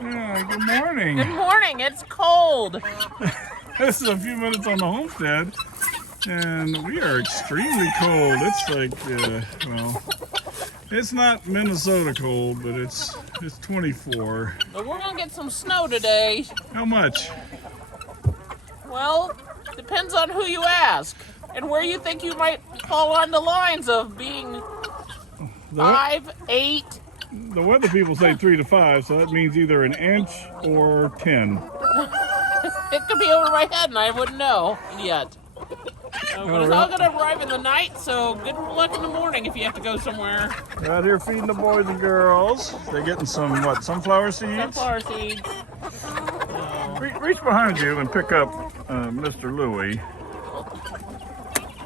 Yeah, good morning. Good morning. It's cold. This is a few minutes on the homestead, and we are extremely cold. It's like, well, it's not Minnesota cold, but it's 24. But we're gonna get some snow today. How much? Well, depends on who you ask and where you think you might fall on the lines of being 5, 8. The weather people say 3 to 5, so that means either an inch or 10. It could be over my head and I wouldn't know yet. But it's all going to arrive in the night, so good luck in the morning if you have to go somewhere. We're out here feeding the boys and girls. They're getting some, what, sunflower seeds? Sunflower seeds. Reach behind you and pick up Mr. Louie.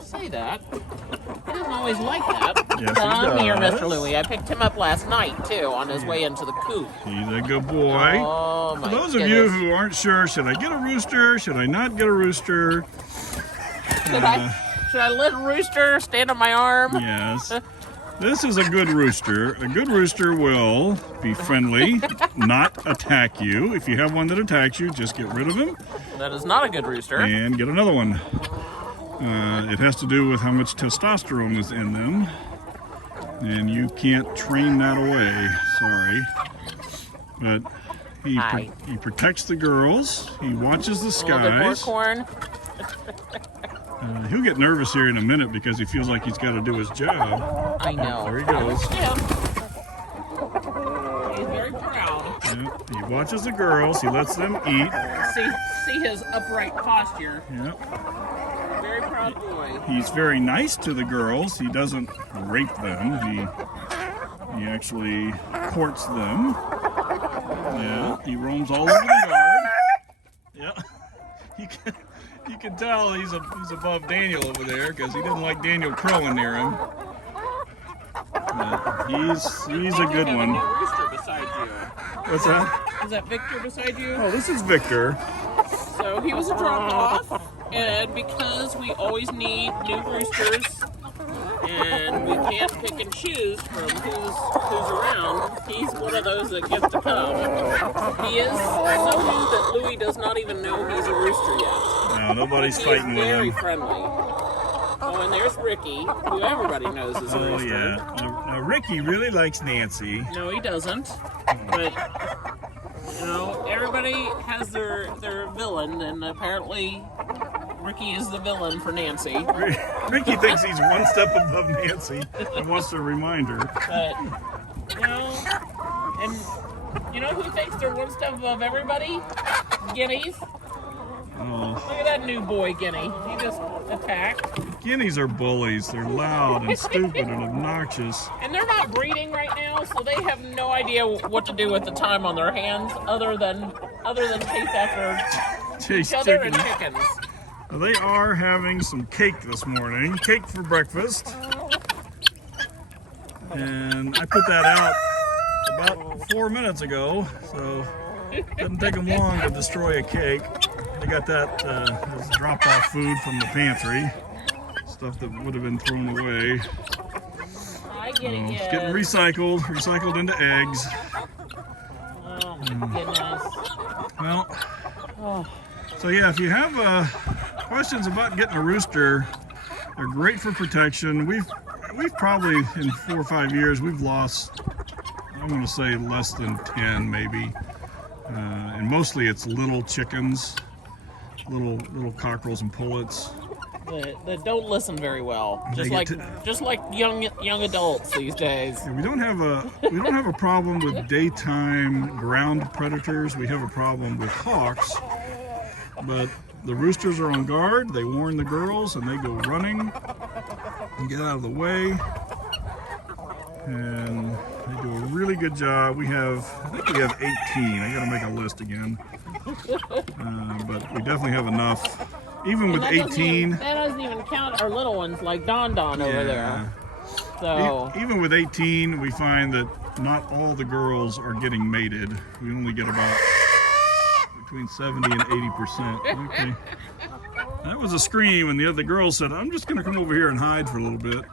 Say that. He doesn't always like that. Yes, he Come here, does. Mr. Louie. I picked him up last night, too, on his way into the coop. He's a good boy. Oh, my For those goodness. of you who aren't sure, should I get a rooster? Should I not get a rooster? Should I let a rooster stand on my arm? Yes. This is a good rooster. A good rooster will be friendly, not attack you. If you have one that attacks you, just get rid of him That is not a good rooster. and get another one. It has to do with how much testosterone is in them, and you can't train that away. Sorry. But he protects the girls. He watches the A little bit more skies. corn. He'll get nervous here in a minute because he feels like he's got to do his job. I know. There he goes. Yeah. He's very proud. Yep. He watches the girls. He lets them eat. See his upright posture. Yep. Very proud boy. He's very nice to the girls. He doesn't rape them. He actually courts them. Yeah. He roams all over the yard. Yeah. You can tell he's above Daniel over there because he doesn't like Daniel crowing near him. He's a good one. Rooster beside you. What's that? Is that Victor beside you? Oh, this is Victor. So he was a drop-off, and because we always need new roosters, and we can't pick and choose from who's around, he's one of those that gets to come. He is so new that Louie does not even know he's a rooster yet. No, nobody's He fighting is with very him. friendly. Oh, and there's Ricky, who everybody knows is a Oh rooster. yeah. Ricky really likes Nancy. No, he doesn't. But everybody has their villain, and apparently Ricky is the villain for Nancy. Ricky thinks he's one step above Nancy and wants to remind her. But and you know who thinks they're one step above everybody? Guineas. Oh, Look at that new boy, Guinea. He just attacked. guineas are bullies. They're loud and stupid and obnoxious. And they're not breeding right now, so they have no idea what to do with the time on their hands, other than chase after Chase each other and chickens. chickens. Well, they are having some cake this morning. Cake for breakfast. And I put that out about 4 minutes ago, so it doesn't take them long to destroy a cake. They got that as drop-off food from the pantry. Stuff that would have been thrown away. I get it, It's getting recycled into eggs. Oh my goodness. Well, Oh. so yeah, if you have questions about getting a rooster, they're great for protection. We've probably in 4 or 5 years we've lost, I'm going to say less than 10 maybe, and mostly it's little chickens, little cockerels and pullets. That don't listen very well, just like young adults these days. And we don't have a problem with daytime ground predators. We have a problem with hawks, but the roosters are on guard. They warn the girls, and they go running and get out of the way. And they do a really good job. I think we have 18. I got to make a list again, but we definitely have enough. Even with 18, that doesn't even count our little ones like Don over there. So even with 18, we find that not all the girls are getting mated. We only get about between 70 and 80%. Okay. That was a scream, and the other girl said, "I'm just going to come over here and hide for a little bit."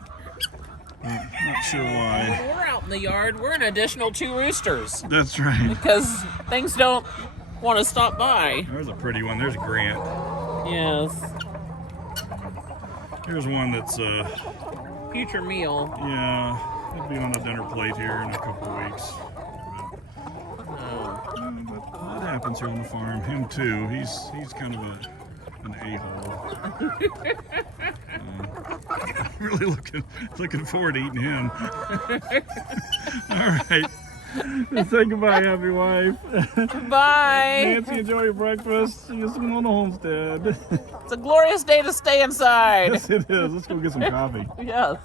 Not sure why. we're out in the yard, we're an additional 2 roosters That's right. because things don't want to stop by. There's a pretty one. There's Grant. Yes. Here's one that's Future meal. yeah, it'll be on the dinner plate here in a couple of weeks. But that happens here on the farm. Him too. He's kind of an a-hole. Really looking forward to eating him. All right. Say goodbye, happy wife. Bye. Nancy, enjoy your breakfast. See you soon on the homestead. It's a glorious day to stay inside. Yes, it is. Let's go get some coffee. Yes.